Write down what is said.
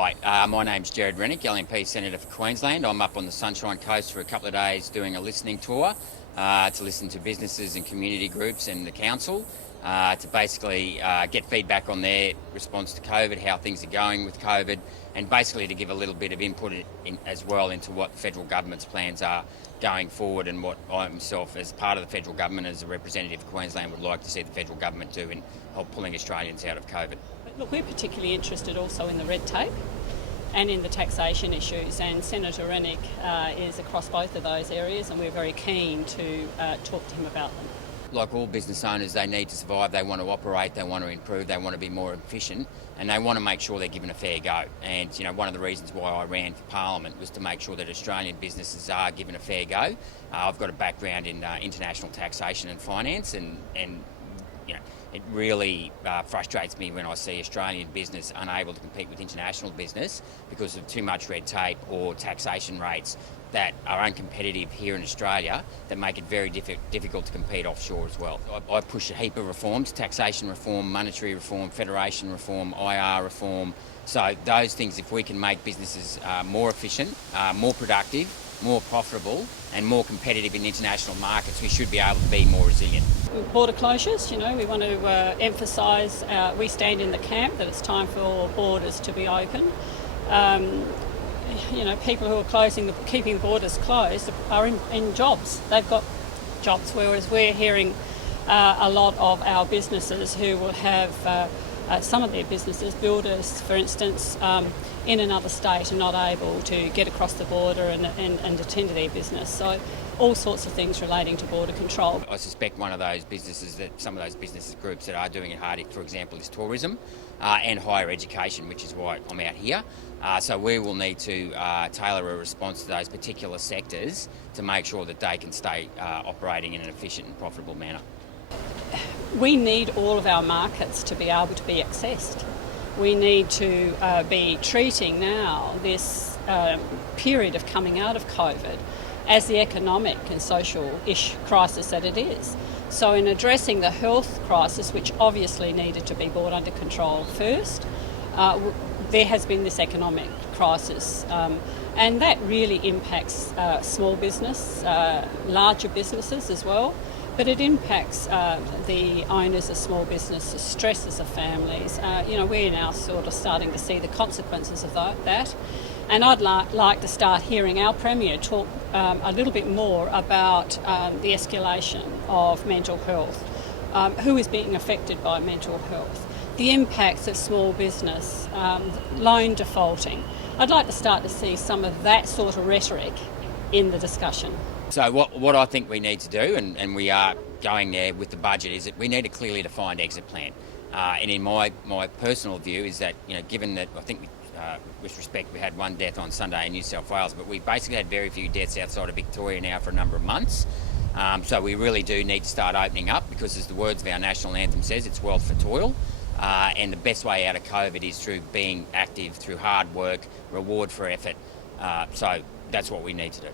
Hi, my name's Gerard Rennick, LNP Senator for Queensland. I'm up on the Sunshine Coast for a couple of days doing a listening tour to listen to businesses and community groups and the council to basically get feedback on their response to COVID, how things are going with COVID, and basically to give a little bit of input as well into what the federal government's plans are going forward and what I myself, as part of the federal government, as a representative of Queensland, would like to see the federal government do in help pulling Australians out of COVID. Look, we're particularly interested also in the red tape and in the taxation issues, and Senator Rennick is across both of those areas, and we're very keen to talk to him about them. Like all business owners, they need to survive, they want to operate, they want to improve, they want to be more efficient, and they want to make sure they're given a fair go. And one of the reasons why I ran for Parliament was to make sure that Australian businesses are given a fair go. I've got a background in international taxation and finance, and it really frustrates me when I see Australian business unable to compete with international business because of too much red tape or taxation rates that are uncompetitive here in Australia that make it very difficult to compete offshore as well. I push a heap of reforms: taxation reform, monetary reform, federation reform, IR reform. So those things, if we can make businesses more efficient, more productive, more profitable and more competitive in international markets, we should be able to be more resilient. Border closures, we want to emphasise, we stand in the camp that it's time for borders to be open. People who are keeping the borders closed are in jobs. They've got jobs, whereas we're hearing a lot of our businesses who will have some of their businesses, builders for instance, in another state, are not able to get across the border and attend to their business. So all sorts of things relating to border control. I suspect one of those businesses, some of those business groups that are doing it hard, for example, is tourism and higher education, which is why I'm out here. So we will need to tailor a response to those particular sectors to make sure that they can stay operating in an efficient and profitable manner. We need all of our markets to be able to be accessed. We need to be treating now this period of coming out of COVID as the economic and social-ish crisis that it is. So in addressing the health crisis, which obviously needed to be brought under control first, there has been this economic crisis, and that really impacts small business, larger businesses as well. But it impacts the owners of small businesses, stresses of families. We're now sort of starting to see the consequences of that. And I'd like to start hearing our Premier talk a little bit more about the escalation of mental health, who is being affected by mental health, the impacts of small business, loan defaulting. I'd like to start to see some of that sort of rhetoric in the discussion. So what I think we need to do, and we are going there with the budget, is that we need a clearly defined exit plan. And in my personal view is that, given that I think with respect, we had one death on Sunday in New South Wales, but we basically had very few deaths outside of Victoria now for a number of months. So we really do need to start opening up because, as the words of our national anthem says, it's wealth for toil. And the best way out of COVID is through being active, through hard work, reward for effort. So that's what we need to do.